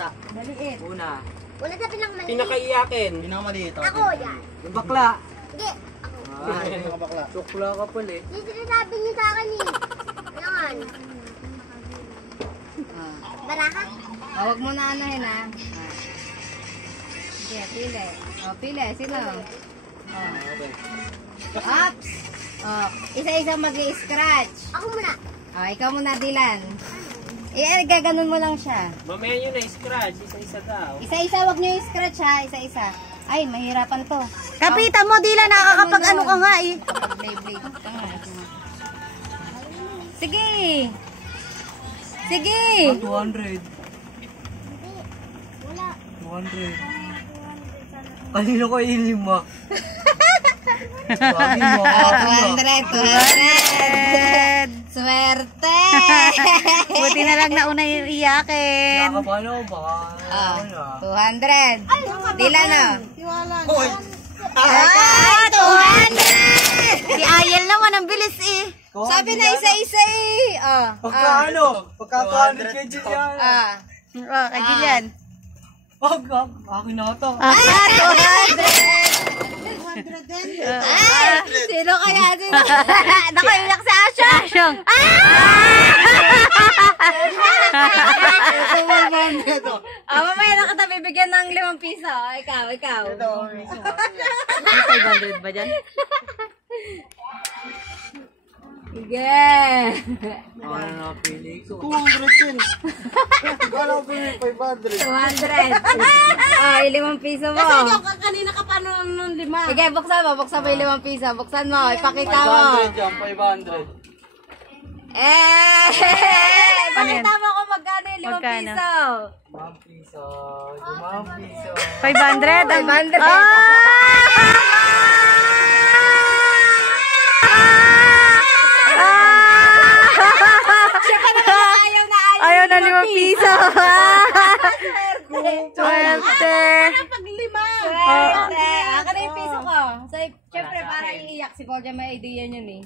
salita. Maliit. Una. Wala sa pinakamaliit. Pinakaiyakin. Pinakamaliit. Ako, yan. Yung bakla. Hindi. Ako. Pinakabakla. Sukla ka pala eh. Yung sinasabi niyo sa akin eh. Yan. Baraka? Huwag mo na anahin ha. Sige, pili. Pili. Sino? Okay. Ups! Isa-isa mag-i-scratch. Ako muna. Ikaw muna, Dylan. Gaganon mo lang siya. Mamaya nyo na-scratch. Isa-isa daw. Isa-isa, wag nyo i-scratch ha. Isa-isa. Ay, mahirapan to. Kapitan mo, Dylan, nakakapag-ano ka nga eh. Kapag-blade ka nga. Sige! Sige! 200. Wala. 200. Kanino ko ilima? Sabi mo, 200! Swerte! Buti na lang nauna yung iyakin. Nakakabalo baka. 200! Dylan no? Hoy! 200! Si Ayel naman, ang bilis eh. Sabi na isa-isa eh. Pagka ano? Pagka 200 kg yan. Kagilyan. Akin na ito. 200! Sino kaya? Sino? Nakaiyak si Asha. Asyong. Mamaya na kita bibigyan ng 5 piso. Ikaw. May 500 ba dyan? Sige. Ano na pili ko? 200 din. Kala ko pili 500. 200. 5 piso mo. Kasi kanina ka pa nung 5. Sige, buksan mo yung 5 piso. Buksan mo, ipakita mo. 500 yan, 500. Ipakita mo kung magkano yung 5 Magkano? piso. 5 piso. 5 piso. 500? 500. Ayaw na 5 piso. Swerte. Swerte. Akin na yung piso ko. So, syempre, para iiyak si Paul dyan, may idea yun eh.